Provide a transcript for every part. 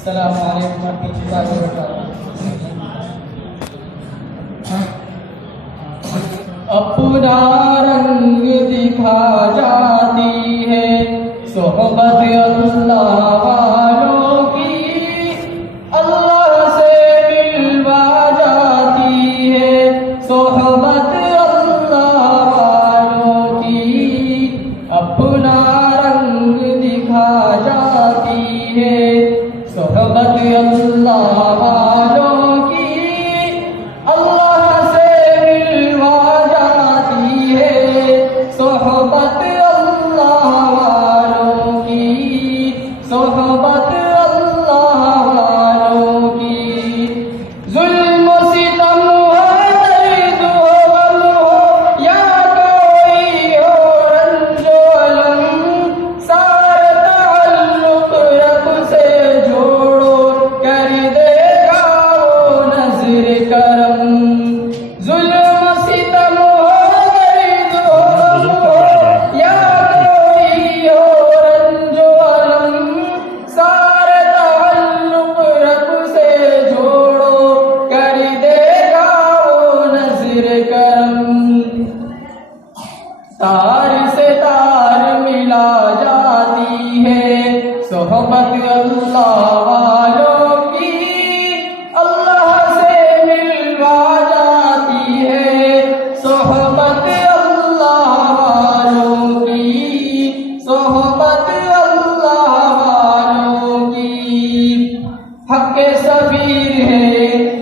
السلام علیکم ورحمۃ اللہ وبرکاتہ۔ اپنا رنگ دکھا جاتی ہے صحبت اللہ والوں کی، اللہ سے ملوا جاتی ہے صحبت اللہ والوں کی، اپنا رنگ دکھا جاتی ہے صحبت اللہ والوں کی، اللہ سے ملوا جاتی ہے صحبت اللہ والوں کی، صحبت اللہ والوں کی۔ ظلم و ستم ہو، درد و غم ہو، یا کوئی ہو رنج و الم، سارے تعلق رب سے جوڑو، کر دے گا وہ نظر کرم۔ ظلم و ستم ہو، درد و غم ہو، یا کوئی ہو رنج و الم، سارے تعلق رب سے جوڑو، کر دے گا وہ نظر کرم۔ تار سے تار ملا جاتی ہے صحبت اللہ والوں کی، اللہ سے ملوا جاتی ہے صحبت اللہ والوں کی، صحبت اللہ والوں کی۔ حق سفیر ہے،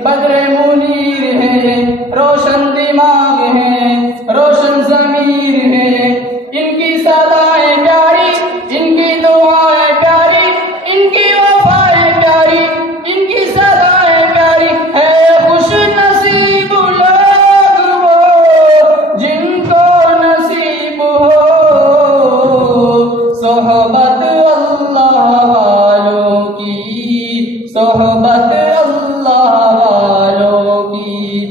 بدر منیر ہے، روشن دماغ ہے، روشن ضمیر ہے، ان کی صدائیں پیاری، ان کی دعائیں پیاری، ان کی وفائیں پیاری، ان کی صدائیں پیاری ہے۔ خوش نصیب لوگ وہ جن کو نصیب ہو صحبت اللہ والوں کی، صحبت اللہ والوں کی۔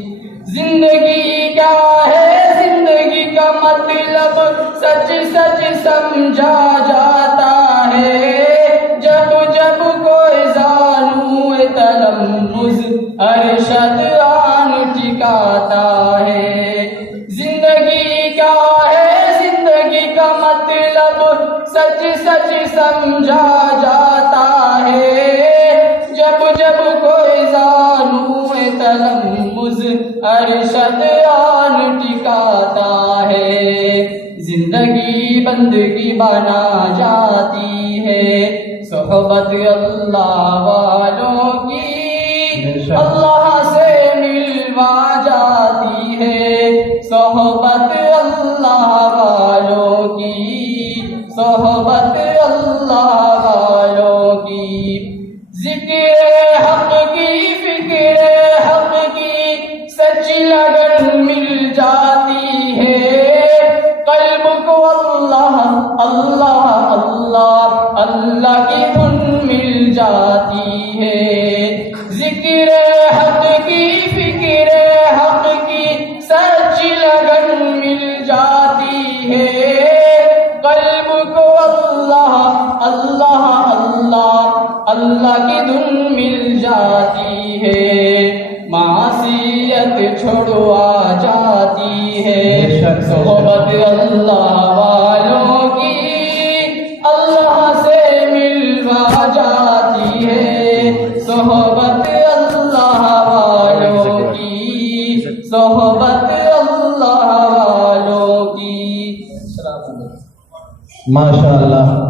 زندگی کیا ہے، زندگی کا مطلب سچ سچ سمجھا جاتا ہے، جب جب کوئی زانو تلمذ ارشد آن ٹھکاتا ہے۔ زندگی کیا ہے، زندگی کا مطلب سچ سچ سمجھا جاتا ہے، جب جب کوئی زانو تلمذ ارشد آن ٹھکاتا ہے۔ زندگی بندگی بنا جاتی ہے صحبت اللہ والوں کی، اللہ سے ملوا جاتی ہے صحبت اللہ والوں کی، صحبت اللہ والوں کی۔ ذکر حق کی، فکر حق کی سچی لگن مل جاتی ہے، قلب کو اللہ اللہ اللہ اللہ کی دھن مل جاتی ہے۔ ذکر حق کی، فکر حق کی سچی لگن مل جاتی ہے، قلب کو اللہ اللہ اللہ اللہ کی دھن مل جاتی ہے۔ معصیت چھڑوا جاتی ہے صحبت اللہ والوں کی، اللہ سے ملوا جاتی ہے صحبت اللہ والوں کی، صحبت اللہ والوں کی۔ ماشاء اللہ۔